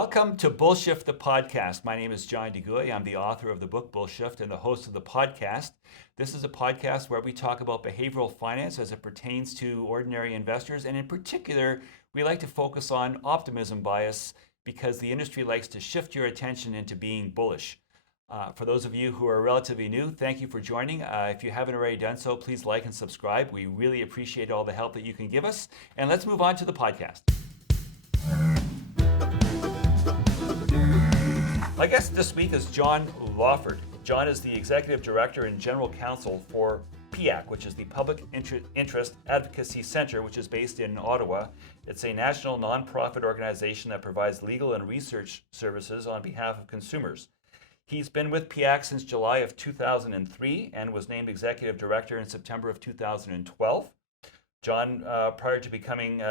Welcome to Bullshift, the podcast. My name is John DeGuy. I'm the author of the book Bullshift and the host of the podcast. This is a podcast where we talk about behavioral finance as it pertains to ordinary investors. And in particular, we like to focus on optimism bias because the industry likes to shift your attention into being bullish. For those of you who are relatively new, thank you for joining. If you haven't already done so, please like and subscribe. We really appreciate all the help that you can give us. And let's move on to the podcast. My guest this week is John Lawford. John is the Executive Director and General Counsel for PIAC, which is the Public Interest Advocacy Centre, which is based in Ottawa. It's a national nonprofit organization that provides legal and research services on behalf of consumers. He's been with PIAC since July of 2003 and was named Executive Director in September of 2012. John, prior to becoming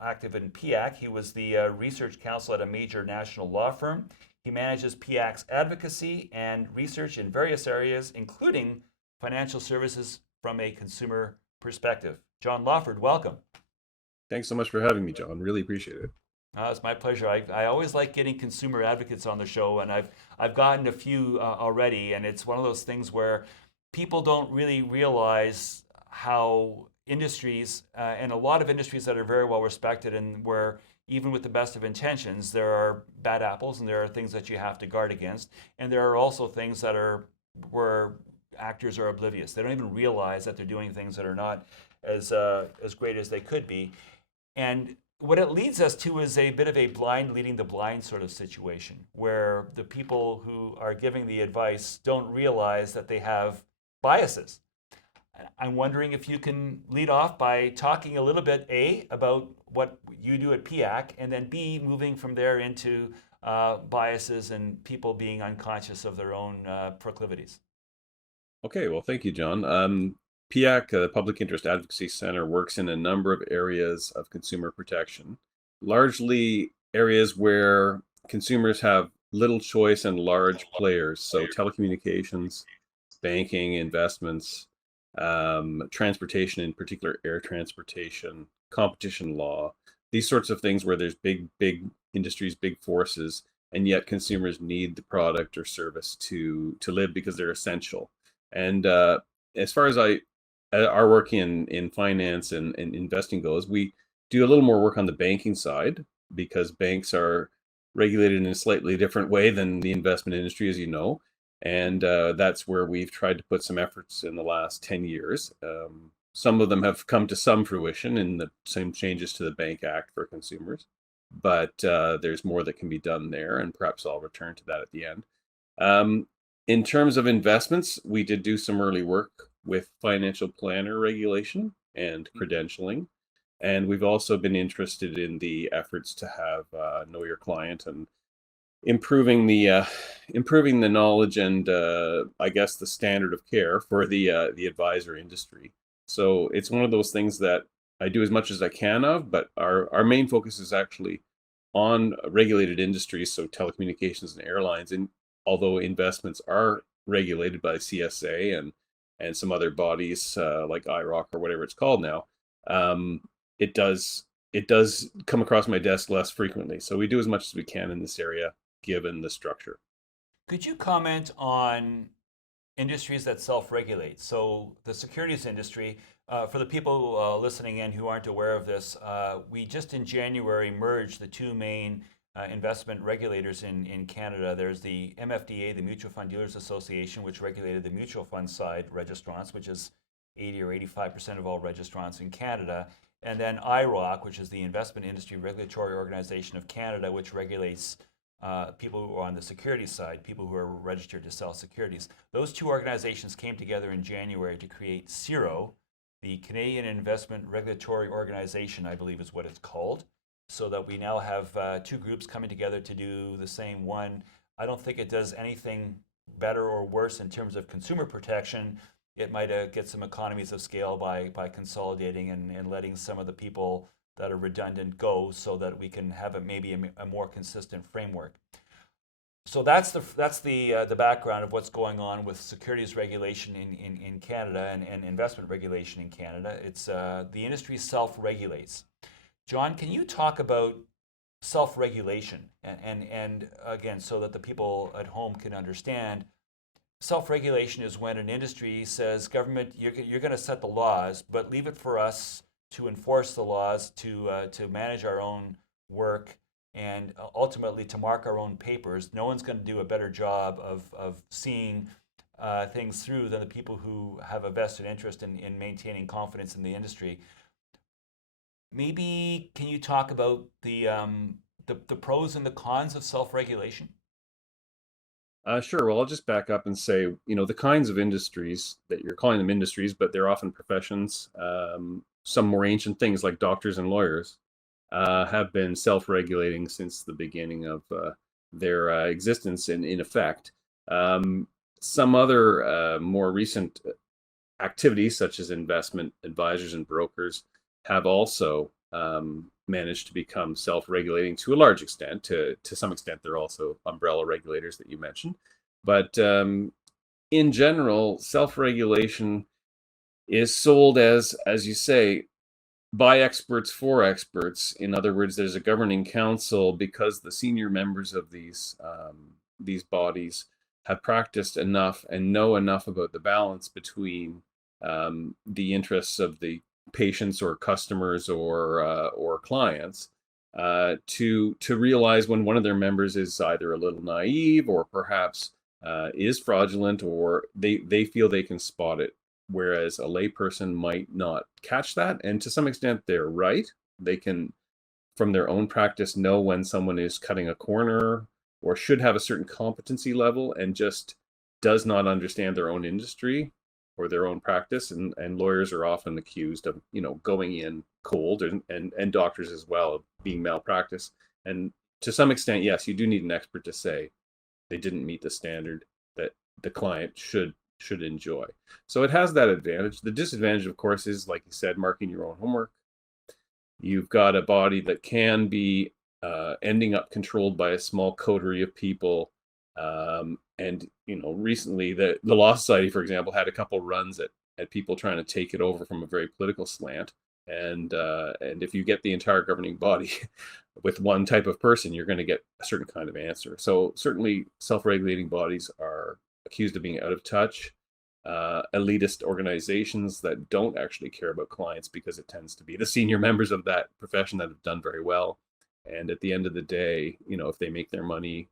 active in PIAC, he was the research counsel at a major national law firm. He manages PIAC's advocacy and research in various areas, including financial services from a consumer perspective. John Lawford, welcome. Thanks so much for having me, John. Really appreciate it. It's my pleasure. I always like getting consumer advocates on the show, and I've gotten a few already, and it's one of those things where people don't really realize how industries, and a lot of industries that are very well respected and where even with the best of intentions, there are bad apples and there are things that you have to guard against. And there are also things that are where actors are oblivious. They don't even realize that they're doing things that are not as great as they could be. And what it leads us to is a bit of a blind leading the blind sort of situation where the people who are giving the advice don't realize that they have biases. I'm wondering if you can lead off by talking a little bit, A, about what you do at PIAC, and then B, moving from there into biases and people being unconscious of their own proclivities. Okay, well, thank you, John. PIAC, the Public Interest Advocacy Centre, works in a number of areas of consumer protection, largely areas where consumers have little choice and large players, so telecommunications, banking, investments, transportation, in particular air transportation, competition law, these sorts of things where there's big industries, big forces, and yet consumers need the product or service to live because they're essential. And as far as our work in finance and investing goes, we do a little more work on the banking side because banks are regulated in a slightly different way than the investment industry, as you know. And that's where we've tried to put some efforts in the last 10 years. Some of them have come to some fruition in the same changes to the Bank Act for consumers, but there's more that can be done there, and perhaps I'll return to that at the end. In terms of investments, we did do some early work with financial planner regulation and credentialing, and we've also been interested in the efforts to have know your client and improving the knowledge and I guess the standard of care for the advisor industry. So it's one of those things that I do as much as I can of, but our main focus is actually on regulated industries, so telecommunications and airlines. And although investments are regulated by CSA and some other bodies like IROC or whatever it's called now, it does come across my desk less frequently. So we do as much as we can in this area, given the structure. Could you comment on industries that self-regulate? So the securities industry, for the people listening in who aren't aware of this, we just in January merged the two main investment regulators in Canada. There's the MFDA, the Mutual Fund Dealers Association, which regulated the mutual fund side registrants, which is 80 or 85% of all registrants in Canada. And then IROC, which is the Investment Industry Regulatory Organization of Canada, which regulates people who are on the securities side, people who are registered to sell securities. Those two organizations came together in January to create CIRO, the Canadian Investment Regulatory Organization, I believe is what it's called, so that we now have two groups coming together to do the same one. I don't think it does anything better or worse in terms of consumer protection. It might get some economies of scale by consolidating and letting some of the people that are redundant go so that we can have maybe a more consistent framework. So that's the background of what's going on with securities regulation in Canada and investment regulation in Canada. It's the industry self-regulates. John, can you talk about self-regulation, and again, so that the people at home can understand, self-regulation is when an industry says, government, you're going to set the laws, but leave it for us to enforce the laws, to manage our own work, and ultimately to mark our own papers. No one's going to do a better job of seeing things through than the people who have a vested interest in maintaining confidence in the industry. Maybe can you talk about the pros and the cons of self-regulation? Sure. Well, I'll just back up and say, the kinds of industries that you're calling them industries, but they're often professions. Some more ancient things like doctors and lawyers have been self-regulating since the beginning of their existence in effect. Um, some other more recent activities, such as investment advisors and brokers, have also managed to become self-regulating to a large extent. To some extent, they're also umbrella regulators that you mentioned. But in general, self-regulation is sold as you say, by experts for experts. In other words, there's a governing council because the senior members of these bodies have practiced enough and know enough about the balance between the interests of the patients or customers or clients to realize when one of their members is either a little naive or perhaps is fraudulent, or they feel they can spot it, whereas a layperson might not catch that. And to some extent, they're right. They can, from their own practice, know when someone is cutting a corner or should have a certain competency level and just does not understand their own industry or their own practice. And lawyers are often accused of, going in cold, and doctors as well, of being malpractice. And to some extent, yes, you do need an expert to say they didn't meet the standard that the client should enjoy. So it has that advantage. The disadvantage, of course, is, like you said, marking your own homework. You've got a body that can be ending up controlled by a small coterie of people. And recently the Law Society, for example, had a couple runs at people trying to take it over from a very political slant. And if you get the entire governing body with one type of person, you're going to get a certain kind of answer. So certainly self-regulating bodies are accused of being out of touch, elitist organizations that don't actually care about clients, because it tends to be the senior members of that profession that have done very well. And at the end of the day, if they make their money,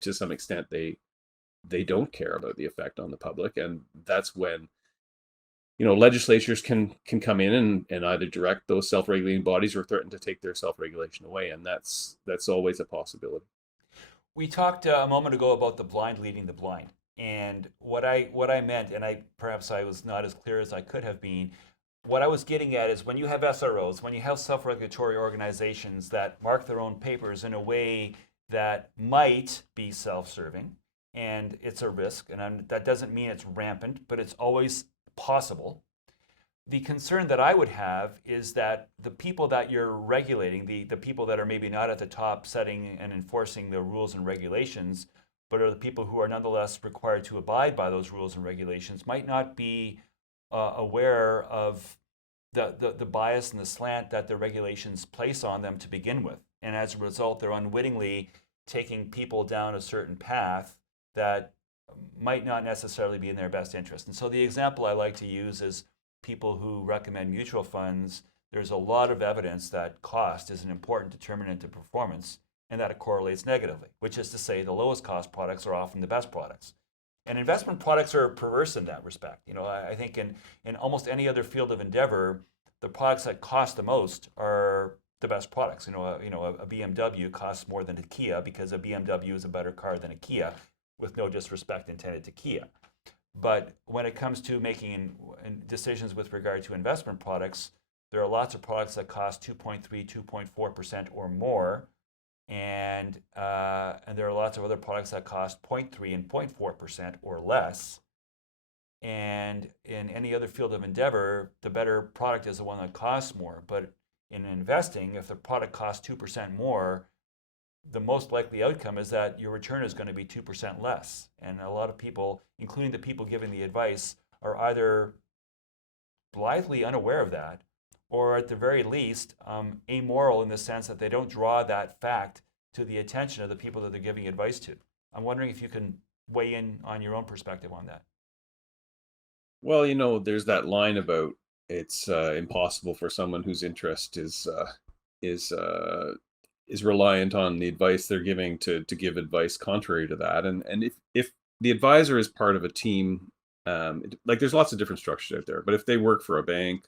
to some extent, they don't care about the effect on the public. And that's when legislatures can come in and either direct those self-regulating bodies or threaten to take their self-regulation away, and that's always a possibility. We talked a moment ago about the blind leading the blind, and what I meant, and perhaps I was not as clear as I could have been. What I was getting at is when you have SROs, when you have self-regulatory organizations that mark their own papers in a way that might be self-serving, and it's a risk, and that doesn't mean it's rampant, but it's always possible. The concern that I would have is that the people that you're regulating, the people that are maybe not at the top setting and enforcing the rules and regulations, but are the people who are nonetheless required to abide by those rules and regulations, might not be aware of the bias and the slant that the regulations place on them to begin with. And as a result, they're unwittingly taking people down a certain path that might not necessarily be in their best interest. And so the example I like to use is people who recommend mutual funds. There's a lot of evidence that cost is an important determinant of performance, and that it correlates negatively, which is to say the lowest cost products are often the best products. And investment products are perverse in that respect. I think in almost any other field of endeavor, the products that cost the most are the best products. A BMW costs more than a Kia because a BMW is a better car than a Kia, with no disrespect intended to Kia. But when it comes to making decisions with regard to investment products, there are lots of products that cost 2.3, 2.4% or more, and there are lots of other products that cost 0.3 and 0.4% or less. And in any other field of endeavor, the better product is the one that costs more. But in investing, if the product costs 2% more, the most likely outcome is that your return is going to be 2% less. And a lot of people, including the people giving the advice, are either blithely unaware of that, or at the very least, amoral in the sense that they don't draw that fact to the attention of the people that they're giving advice to. I'm wondering if you can weigh in on your own perspective on that. Well, there's that line about it's impossible for someone whose interest is uh, is reliant on the advice they're giving to give advice contrary to that. And if the advisor is part of a team, like there's lots of different structures out there, but if they work for a bank,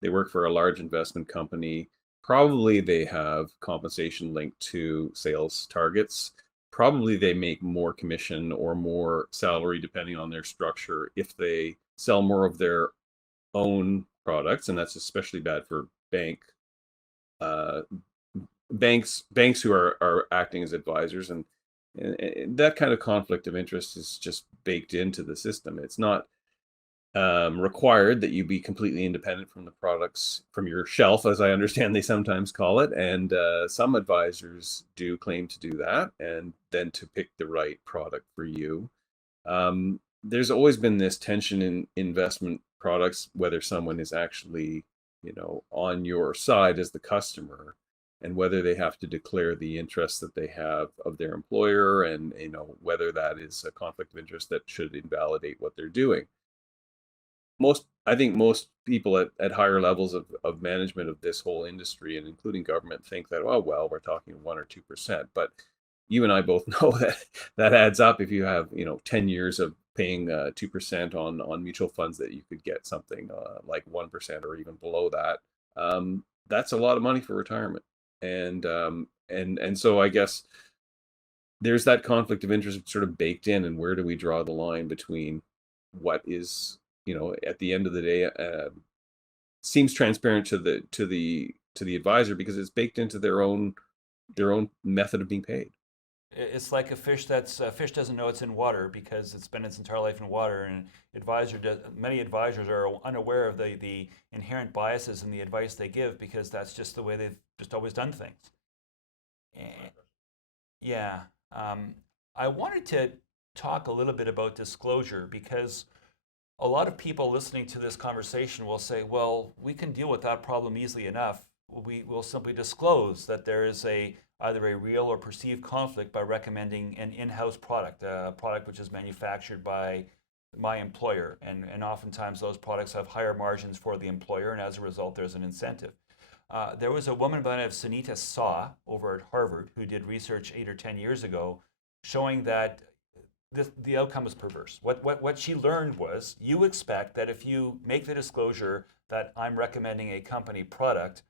they work for a large investment company, probably they have compensation linked to sales targets. Probably they make more commission or more salary depending on their structure if they sell more of their own products, and that's especially bad for uh, banks who are acting as advisors, and that kind of conflict of interest is just baked into the system. It's not required that you be completely independent from the products from your shelf, as I understand they sometimes call it. And some advisors do claim to do that, and then to pick the right product for you. There's always been this tension in investment products, whether someone is actually, on your side as the customer, and whether they have to declare the interest that they have of their employer, and whether that is a conflict of interest that should invalidate what they're doing. I think most people at higher levels of management of this whole industry, and including government, think that, oh well, we're talking 1 or 2%. But you and I both know that that adds up. If you have 10 years of paying 2% on mutual funds, that you could get something like 1% or even below that. That's a lot of money for retirement. And so I guess there's that conflict of interest sort of baked in, and where do we draw the line between what is, at the end of the day, seems transparent to the advisor because it's baked into their own method of being paid. It's like a fish doesn't know it's in water because it's spent its entire life in water, and many advisors are unaware of the inherent biases in the advice they give because that's just the way they've just always done things. Eh, Yeah, I wanted to talk a little bit about disclosure because a lot of people listening to this conversation will say, well, we can deal with that problem easily enough. We will simply disclose that there is either a real or perceived conflict by recommending an in-house product, a product which is manufactured by my employer. And oftentimes those products have higher margins for the employer, and as a result, there's an incentive. There was a woman by the name of Sunita Saw over at Harvard who did research 8 or 10 years ago showing that the outcome is perverse. What she learned was you expect that if you make the disclosure that I'm recommending a company product,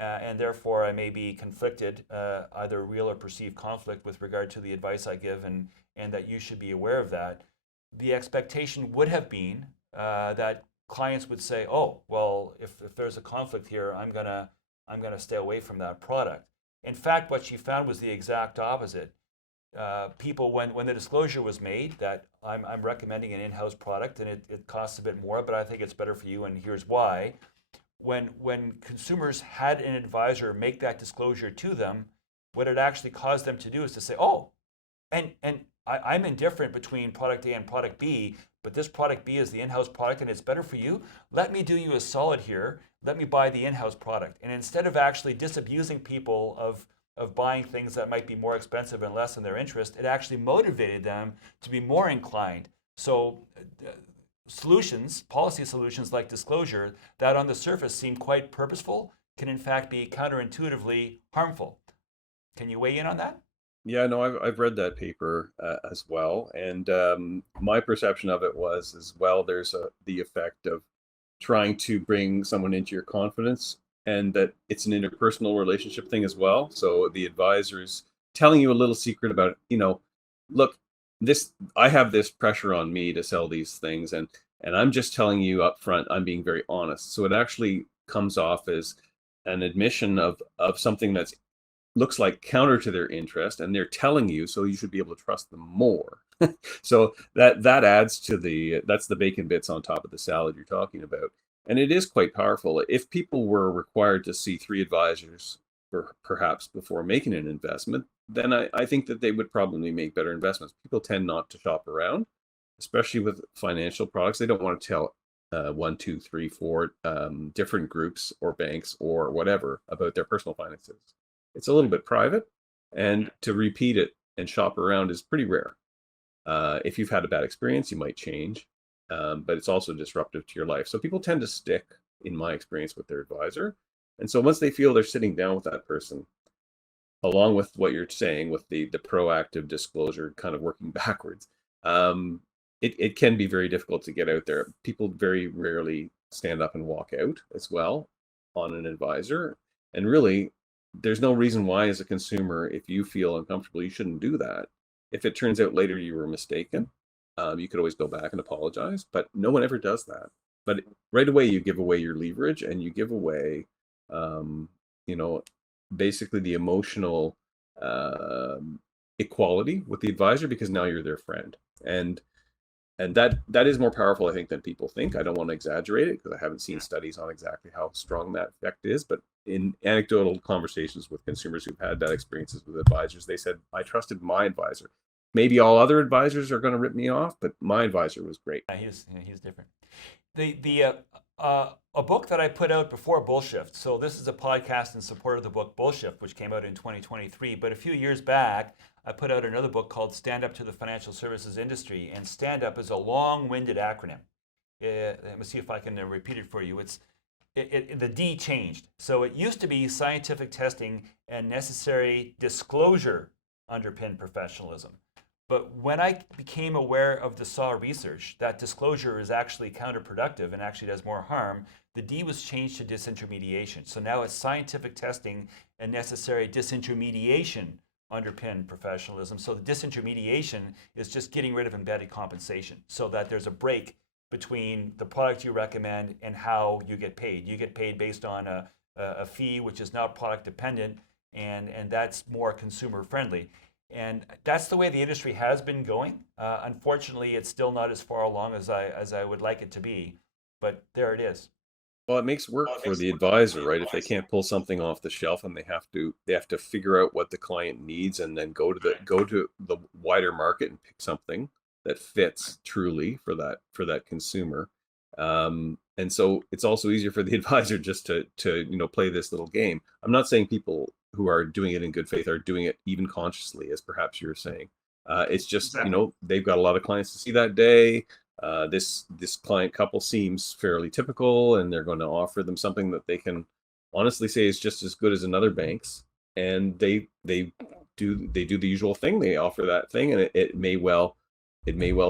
and therefore I may be conflicted, either real or perceived conflict with regard to the advice I give, and that you should be aware of that. The expectation would have been that clients would say, "Oh, well, if there's a conflict here, I'm gonna stay away from that product." In fact, what she found was the exact opposite. People, when the disclosure was made that I'm recommending an in-house product and it costs a bit more, but I think it's better for you, and here's why. When consumers had an advisor make that disclosure to them, what it actually caused them to do is to say, "Oh, and I'm indifferent between product A and product B, but this product B is the in-house product and it's better for you. Let me do you a solid here. Let me buy the in-house product." And instead of actually disabusing people of buying things that might be more expensive and less in their interest, it actually motivated them to be more inclined. So policy solutions like disclosure that on the surface seem quite purposeful can in fact be counterintuitively harmful. Can you weigh in on that? Yeah, no, I've read that paper as well, and my perception of it was as well. There's the effect of trying to bring someone into your confidence, and that it's an interpersonal relationship thing as well. So the advisor's telling you a little secret about, look, this I have this pressure on me to sell these things, and I'm just telling you up front, I'm being very honest. So it actually comes off as an admission of something that's looks like counter to their interest, and they're telling you, so you should be able to trust them more. So that adds to that's the bacon bits on top of the salad you're talking about. And it is quite powerful. If people were required to see three advisors perhaps before making an investment, then I think that they would probably make better investments. People tend not to shop around, especially with financial products. They don't want to tell one, two, three, four different groups or banks or whatever about their personal finances. It's a little bit private, and to repeat it and shop around is pretty rare. If you've had a bad experience, you might change, but it's also disruptive to your life. So people tend to stick, in my experience, with their advisor. And so once they feel they're sitting down with that person, along with what you're saying with the proactive disclosure, kind of working backwards, it can be very difficult to get out there. People very rarely stand up and walk out as well on an advisor. And really, there's no reason why, as a consumer, if you feel uncomfortable, you shouldn't do that. If it turns out later you were mistaken, you could always go back and apologize, but no one ever does that. But right away, you give away your leverage, and you give away, you know, basically the emotional equality with the advisor, because now you're their friend. And that is more powerful, I think, than people think. I don't want to exaggerate it, because I haven't seen studies on exactly how strong that effect is. But in anecdotal conversations with consumers who've had bad experiences with advisors, they said, I trusted my advisor. Maybe all other advisors are going to rip me off, but my advisor was great. He's different. A book that I put out before Bullshift. So this is a podcast in support of the book Bullshift, which came out in 2023. But a few years back, I put out another book called Stand Up to the Financial Services Industry. And Stand Up is a long-winded acronym. Let me see if I can repeat it for you. The D changed. So it used to be scientific testing and necessary disclosure underpin professionalism. But when I became aware of the SAW research, that disclosure is actually counterproductive and actually does more harm, the D was changed to disintermediation. So now it's scientific testing and necessary disintermediation underpin professionalism. So the disintermediation is just getting rid of embedded compensation, so that there's a break between the product you recommend and how you get paid. You get paid based on a fee which is not product dependent, and that's more consumer friendly. And that's the way the industry has been going. Unfortunately, it's still not as far along as I would like it to be, but there it is. Well, it makes work for the advisor, right? If they can't pull something off the shelf, and they have to figure out what the client needs, and then go to the wider market and pick something that fits truly for that consumer. And so it's also easier for the advisor just to play this little game. I'm not saying people who are doing it in good faith are doing it even consciously, as perhaps you're saying. It's just, Exactly. they've got a lot of clients to see that day. This client couple seems fairly typical, and they're going to offer them something that they can honestly say is just as good as another bank's. And they do the usual thing. They offer that thing, and it may well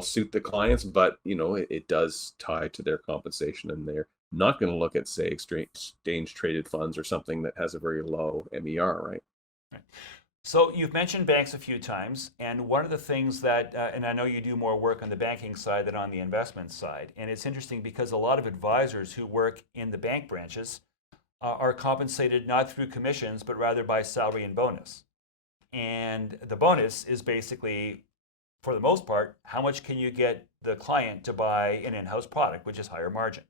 suit the clients, but it does tie to their compensation, and they're not going to look at, say, exchange traded funds or something that has a very low MER, right? Right. So you've mentioned banks a few times, and one of the things that, and I know you do more work on the banking side than on the investment side, and it's interesting because a lot of advisors who work in the bank branches are compensated not through commissions, but rather by salary and bonus. And the bonus is basically, for the most part, how much can you get the client to buy an in-house product, which is higher margin.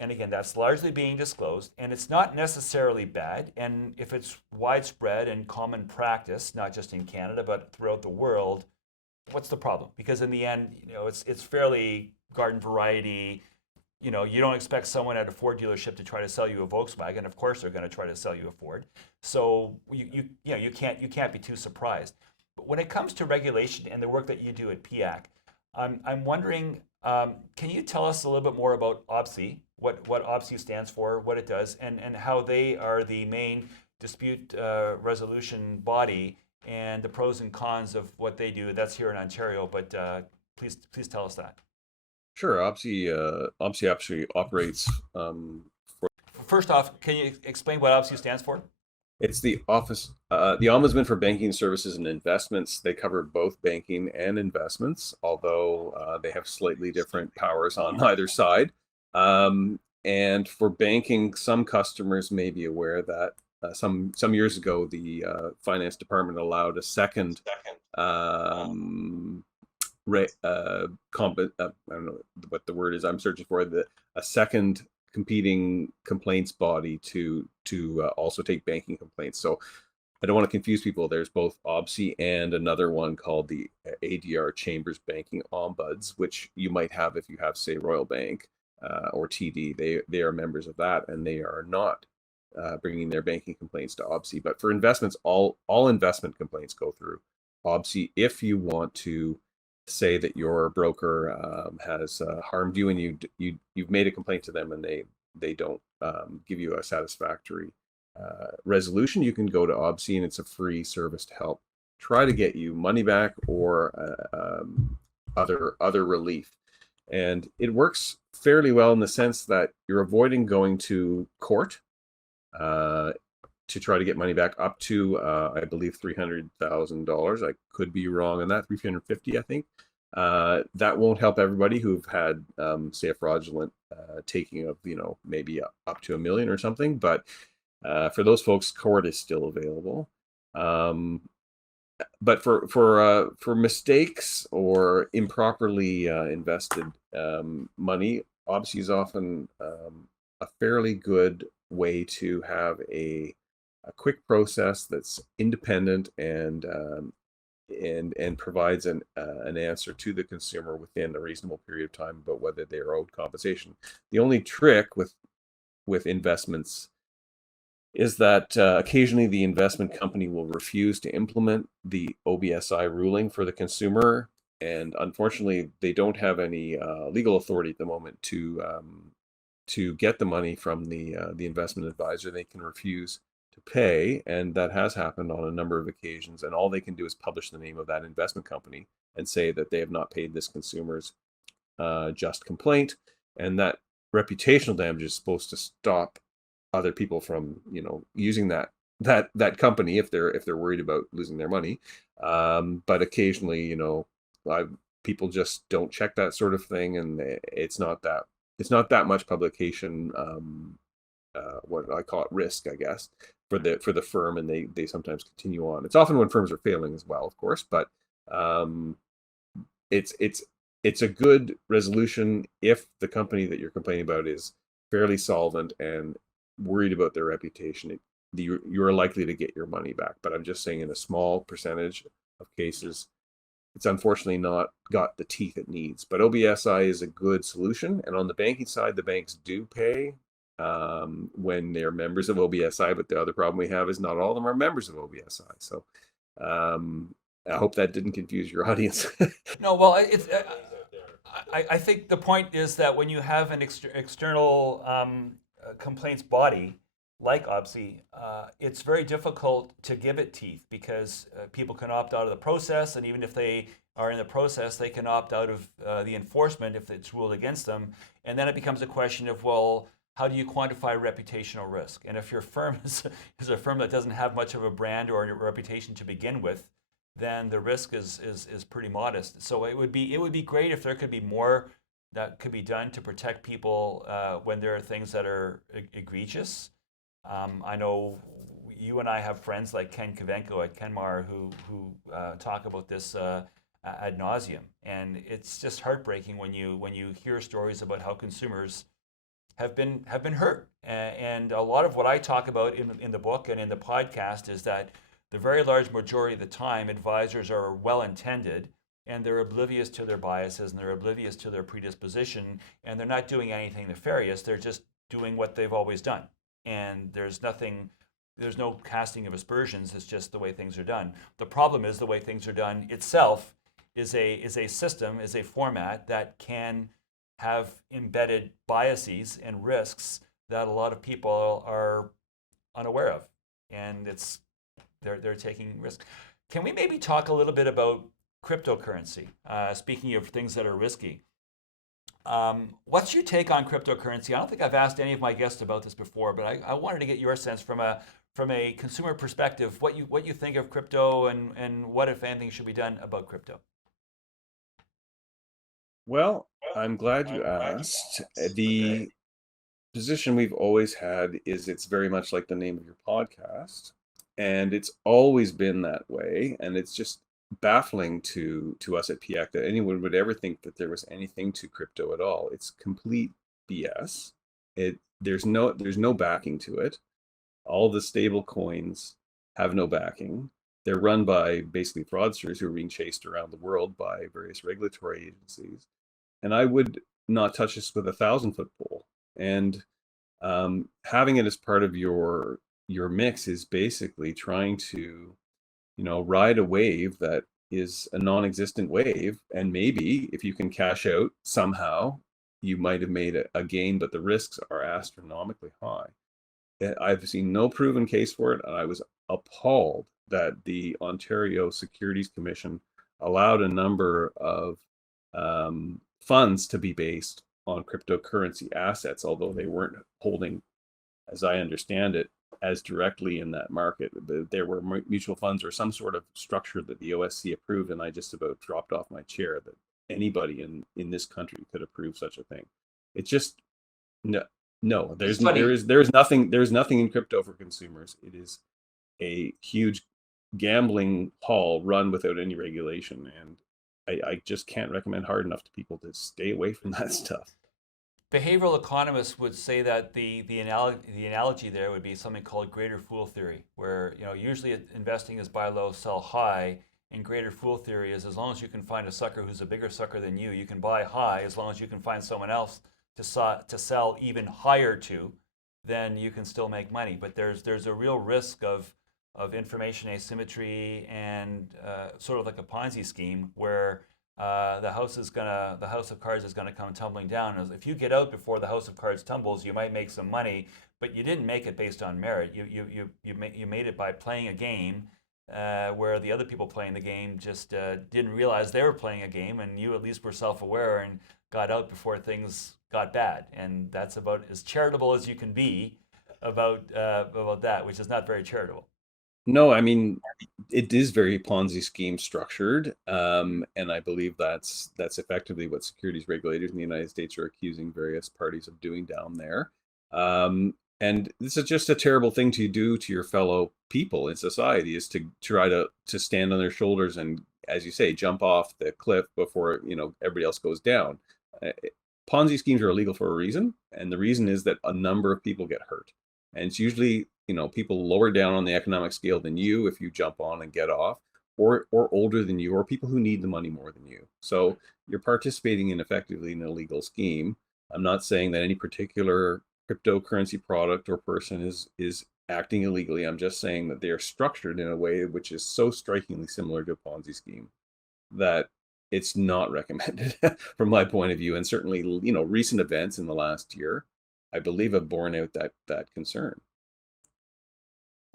And again, that's largely being disclosed, and it's not necessarily bad. And if it's widespread and common practice, not just in Canada, but throughout the world, what's the problem? Because in the end, it's fairly garden variety. You don't expect someone at a Ford dealership to try to sell you a Volkswagen. Of course, they're going to try to sell you a Ford. So you can't be too surprised. But when it comes to regulation and the work that you do at PIAC, I'm wondering, can you tell us a little bit more about OBC, what OBC stands for, what it does, and how they are the main dispute resolution body, and the pros and cons of what they do? That's here in Ontario, but please tell us that. Sure. OBC actually operates. First off, can you explain what OBC stands for? It's the Ombudsman for Banking Services and Investments. They cover both banking and investments, although they have slightly different powers on either side. And for banking, some customers may be aware that some years ago, the finance department allowed a second I don't know what the word is I'm searching for, a second competing complaints body to also take banking complaints. So I don't want to confuse people. There's both OBC and another one called the ADR Chambers Banking Ombuds, which you might have if you have, say, Royal Bank. or TD. They are members of that, and they are not bringing their banking complaints to OBC. But for investments, all investment complaints go through OBC. If you want to say that your broker has harmed you, and you've made a complaint to them, and they don't give you a satisfactory resolution, you can go to OBC, and it's a free service to help try to get you money back or other relief. And it works fairly well in the sense that you're avoiding going to court to try to get money back up to, I believe, $300,000. I could be wrong on that, 350, I think. That won't help everybody who've had, say, a fraudulent taking of, maybe up to $1 million or something. But for those folks, court is still available. But for mistakes or improperly invested money, obviously is often a fairly good way to have a quick process that's independent and provides an answer to the consumer within a reasonable period of time about whether they are owed compensation. The only trick with investments is that occasionally the investment company will refuse to implement the OBSI ruling for the consumer, and unfortunately, they don't have any legal authority at the moment to get the money from the investment advisor. They can refuse to pay, and that has happened on a number of occasions. And all they can do is publish the name of that investment company and say that they have not paid this consumer's just complaint, and that reputational damage is supposed to stop other people from using that company if they're worried about losing their money. But occasionally, people just don't check that sort of thing, and it's not that much publication. What I call it, risk, I guess, for the firm, and they sometimes continue on. It's often when firms are failing as well, of course, but it's a good resolution if the company that you're complaining about is fairly solvent and worried about their reputation. You're likely to get your money back. But I'm just saying, in a small percentage of cases, it's unfortunately not got the teeth it needs. But OBSI is a good solution. And on the banking side, the banks do pay when they're members of OBSI. But the other problem we have is not all of them are members of OBSI. So I hope that didn't confuse your audience. No, well, I think the point is that when you have an external complaints body like OBSI, it's very difficult to give it teeth because people can opt out of the process, and even if they are in the process, they can opt out of the enforcement if it's ruled against them. And then it becomes a question of, well, how do you quantify reputational risk? And if your firm is a firm that doesn't have much of a brand or a reputation to begin with, then the risk is pretty modest. So it would be great if there could be more that could be done to protect people when there are things that are egregious. I know you and I have friends like Ken Kavenko at Kenmar who talk about this ad nauseum, and it's just heartbreaking when you hear stories about how consumers have been hurt. And a lot of what I talk about in the book and in the podcast is that the very large majority of the time, advisors are well-intended, and they're oblivious to their biases, and they're oblivious to their predisposition, and they're not doing anything nefarious. They're just doing what they've always done. And there's no casting of aspersions. It's just the way things are done. The problem is the way things are done itself is a system, is a format that can have embedded biases and risks that a lot of people are unaware of. And they're taking risks. Can we maybe talk a little bit about cryptocurrency? Speaking of things that are risky, what's your take on cryptocurrency? I don't think I've asked any of my guests about this before, but I wanted to get your sense from a consumer perspective, what you think of crypto and what, if anything, should be done about crypto. Well, I'm glad you asked. The position we've always had is it's very much like the name of your podcast, and it's always been that way. And it's just baffling to us at PIAC that anyone would ever think that there was anything to crypto at all. It's complete BS. There's no backing to it. All the stable coins have no backing. They're run by basically fraudsters who are being chased around the world by various regulatory agencies. And I would not touch this with a 1,000-foot pole. And having it as part of your mix is basically trying to, ride a wave that is a non-existent wave. And maybe if you can cash out somehow, you might have made a gain, but the risks are astronomically high. I've seen no proven case for it, and I was appalled that the Ontario Securities Commission allowed a number of funds to be based on cryptocurrency assets, although they weren't holding, as I understand it, as directly in that market. There were mutual funds or some sort of structure that the OSC approved, and I just about dropped off my chair that anybody in this country could approve such a thing. It's just no, no. It's funny. There's nothing in crypto for consumers. It is a huge gambling hall run without any regulation, and I just can't recommend hard enough to people to stay away from that stuff. Behavioral economists would say that the analogy there would be something called greater fool theory, where usually investing is buy low, sell high. And greater fool theory is as long as you can find a sucker who's a bigger sucker than you can buy high. As long as you can find someone else to sell even higher to, then you can still make money. But there's a real risk of information asymmetry and sort of like a Ponzi scheme where the house of cards is gonna come tumbling down. If you get out before the house of cards tumbles, you might make some money, but you didn't make it based on merit. You made it by playing a game where the other people playing the game just didn't realize they were playing a game, and you at least were self-aware and got out before things got bad. And that's about as charitable as you can be about that, which is not very charitable. No, I mean, it is very Ponzi scheme structured, and I believe that's effectively what securities regulators in the United States are accusing various parties of doing down there. And this is just a terrible thing to do to your fellow people in society, is to try to stand on their shoulders and, as you say, jump off the cliff before everybody else goes down. Ponzi schemes are illegal for a reason, and the reason is that a number of people get hurt, and it's usually people lower down on the economic scale than you if you jump on and get off, or older than you, or people who need the money more than you. So you're participating in effectively an illegal scheme. I'm not saying that any particular cryptocurrency product or person is acting illegally. I'm just saying that they are structured in a way which is so strikingly similar to a Ponzi scheme that it's not recommended from my point of view. And certainly, recent events in the last year, I believe, have borne out that concern.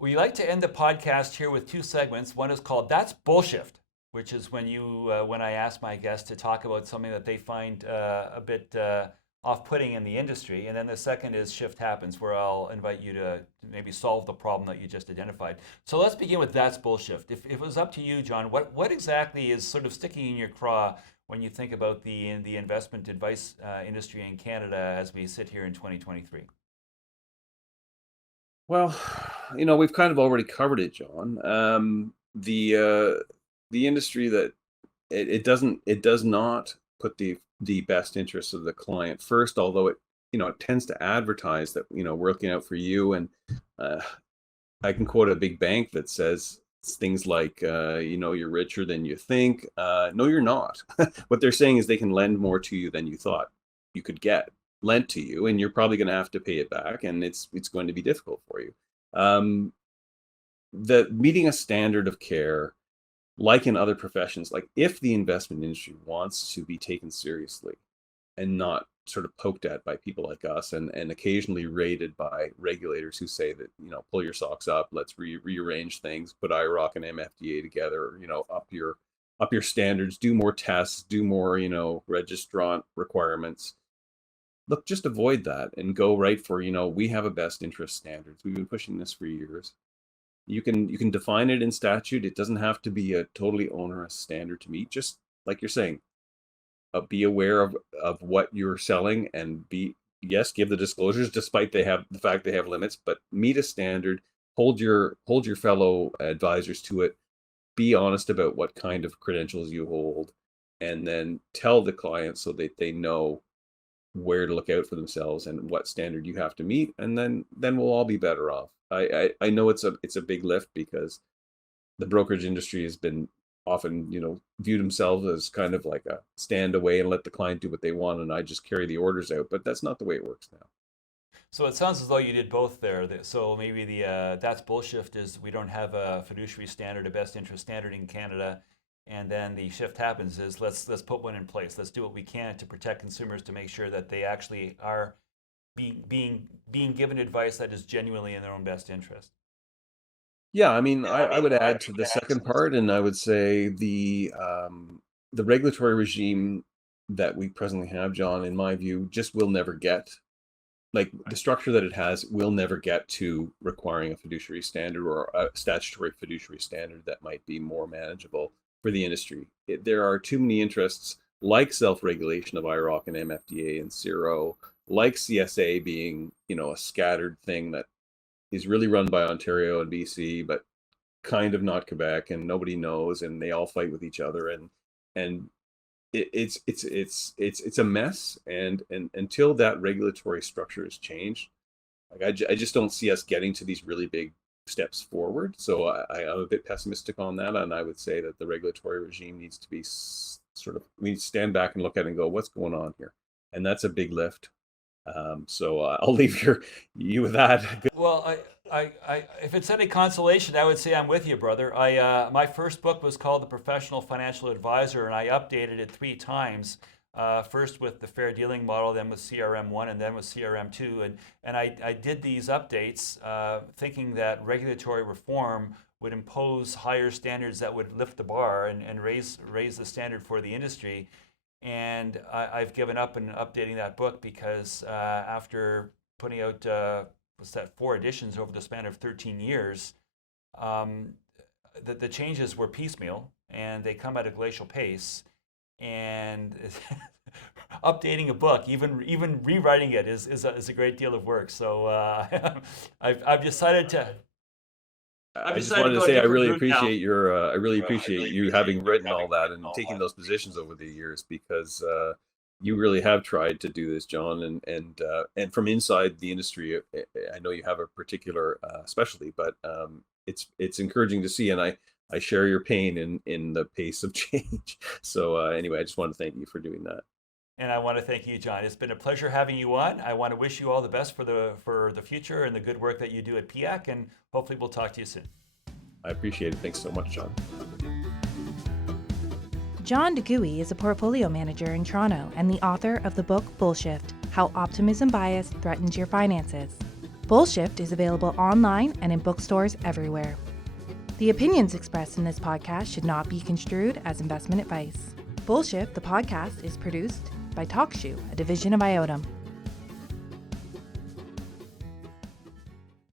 We like to end the podcast here with two segments. One is called That's Bullshift, which is when I ask my guests to talk about something that they find a bit off-putting in the industry. And then the second is Shift Happens, where I'll invite you to maybe solve the problem that you just identified. So let's begin with That's Bullshift. If it was up to you, John, what exactly is sort of sticking in your craw when you think about the investment advice industry in Canada as we sit here in 2023? Well, we've kind of already covered it, John. The industry that it does not put the best interests of the client first, although it tends to advertise that we're looking out for you. And I can quote a big bank that says things like you're richer than you think. No, you're not. What they're saying is they can lend more to you than you thought you could get lent to you, and you're probably going to have to pay it back, and it's going to be difficult for you. The meeting a standard of care, like in other professions, like if the investment industry wants to be taken seriously and not sort of poked at by people like us, and occasionally raided by regulators who say that, pull your socks up, let's rearrange things, put IROC and MFDA together, up your standards, do more tests, do more, registrant requirements. Look, just avoid that and go right for, we have a best interest standards. We've been pushing this for years. You can define it in statute. It doesn't have to be a totally onerous standard to meet. Just like you're saying, be aware of what you're selling, and give the disclosures despite the fact they have limits, but meet a standard, hold your fellow advisors to it, be honest about what kind of credentials you hold, and then tell the client so that they know where to look out for themselves and what standard you have to meet, and then we'll all be better off. I know it's a big lift because the brokerage industry has been often, viewed themselves as kind of like a stand away and let the client do what they want, and I just carry the orders out. But that's not the way it works now. So it sounds as though you did both there. So maybe that's Bullshift is we don't have a fiduciary standard, a best interest standard in Canada, and then the shift happens is let's put one in place. Let's do what we can to protect consumers to make sure that they actually are being given advice that is genuinely in their own best interest. Yeah, I mean, I would add to the second part, and I would say the regulatory regime that we presently have, John, in my view, just will never get, like, the structure that it has will never get to requiring a fiduciary standard or a statutory fiduciary standard that might be more manageable for the industry. There are too many interests, like self-regulation of IROC and MFDA and CIRO, like CSA being, a scattered thing that is really run by Ontario and BC, but kind of not Quebec, and nobody knows, and they all fight with each other, and it's a mess. And until that regulatory structure is changed, like I just don't see us getting to these really big steps forward. So I'm a bit pessimistic on that, and I would say that the regulatory regime needs to be we need to stand back and look at it and go, what's going on here? And that's a big lift. So I'll leave you with that. Well, if it's any consolation, I would say I'm with you, brother. My first book was called The Professional Financial Advisor, and I updated it 3 times. First with the fair dealing model, then with CRM1, and then with CRM2. And I did these updates thinking that regulatory reform would impose higher standards that would lift the bar and raise the standard for the industry. And I've given up in updating that book because after putting out 4 editions over the span of 13 years, the changes were piecemeal and they come at a glacial pace. And updating a book, even rewriting it, is a great deal of work. So I've decided to. I just wanted to say I really appreciate I really appreciate you having written all that and taking those positions over the years, because you really have tried to do this, John, and from inside the industry, I know you have a particular specialty, but it's encouraging to see, and I share your pain in the pace of change. So anyway, I just want to thank you for doing that. And I want to thank you, John. It's been a pleasure having you on. I want to wish you all the best for the future and the good work that you do at PIAC, and hopefully we'll talk to you soon. I appreciate it. Thanks so much, John. John DeGooey is a portfolio manager in Toronto and the author of the book Bullshift: How Optimism Bias Threatens Your Finances. Bullshift is available online and in bookstores everywhere. The opinions expressed in this podcast should not be construed as investment advice. Bullshift, the podcast, is produced by TalkShoe, a division of IOTM.